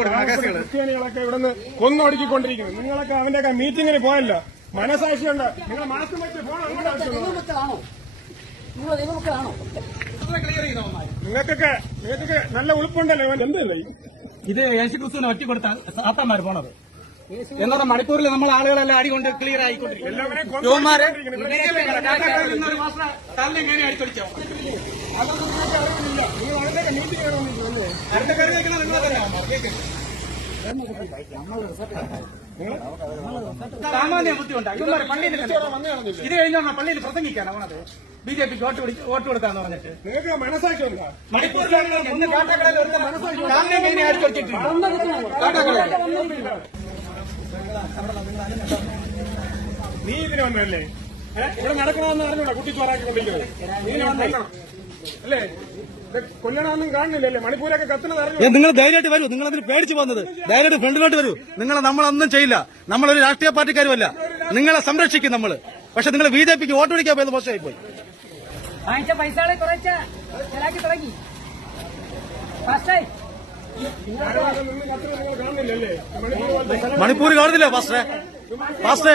കൊടുക്കുന്ന ഇവിടെ ക്രിസ്ത്യാനികളൊക്കെ ഇവിടുന്ന് കൊന്നൊടുക്കിക്കൊണ്ടിരിക്കുന്നു. നിങ്ങളൊക്കെ അവന്റെയൊക്കെ മീറ്റിങ്ങിന് പോയല്ലോ. മനസാക്ഷിയുണ്ട് നിങ്ങൾ മാസ്ക് വെച്ച് ചെയ്തവന്മാർ നിങ്ങൾക്കൊക്കെ നിങ്ങൾക്കൊക്കെ നല്ല ഉളുപ്പുണ്ടല്ലോ ഇവൻ. എന്തല്ലേ ഇത് യേശുക്രിസ്തുവിനെ ഒറ്റ കൊടുത്താൽ സാത്താന്മാർ പോണത് എന്നാൽ മണിപ്പൂരിൽ നമ്മൾ ആളുകളെല്ലാം അടികൊണ്ട് ക്ലിയർ ആയിക്കൊണ്ടിരിക്കും യുവമാരെ കയറി അടിച്ചടിച്ചോ അതൊന്നും നിങ്ങൾ സാമാന്യ ബുദ്ധി ഉണ്ടാകും ഇവന്മാര് പള്ളിയിൽ ഇത് കഴിഞ്ഞാൽ പള്ളിയിൽ പ്രസംഗിക്കാണ് അവനത് ബി ജെ പിക്ക് വോട്ട് പിടിച്ച് വോട്ട് കൊടുക്കാന്ന് പറഞ്ഞിട്ട്. നീ ഇതിന് വന്നല്ലേ? ഇവിടെ നടക്കണമെന്ന് അറിഞ്ഞൂടാ കുട്ടിച്ചോറാക്കിക്കൊണ്ടിരിക്കുന്നത് നീ ഇതിന് വന്നേക്കണം അല്ലേ? ഇത് കൊല്ലണമെന്നും കാണുന്നില്ലല്ലേ? മണിപ്പൂരൊക്കെ കത്തുന്നത് അറിഞ്ഞു. നിങ്ങൾ ധൈര്യമായിട്ട് വരൂ. നിങ്ങൾ അതിന് പേടിച്ചു പോകുന്നത്. ധൈര്യമായിട്ട് ഫ്രണ്ടിലോട്ട് വരൂ. നിങ്ങളെ നമ്മളൊന്നും ചെയ്യില്ല. നമ്മളൊരു രാഷ്ട്രീയ പാർട്ടിക്കാരുമല്ല. നിങ്ങളെ സംരക്ഷിക്കും നമ്മൾ പക്ഷെ നിങ്ങൾ ബി ജെ പിക്ക് വോട്ട് പിടിക്കാൻ പോയത് മോശമായി പോയി വാങ്ങിച്ച പൈസകളെ കുറച്ച് ചിലാക്കി തുടങ്ങി. ഫസ്റ്റായി നിന്ന് കത്തുന്നത് നിങ്ങൾ കാണുന്നില്ലല്ലേ? മണിപ്പൂർ കാണുന്നില്ലേ ഫാസ്റ്റേ? ഫാസ്റ്റേ?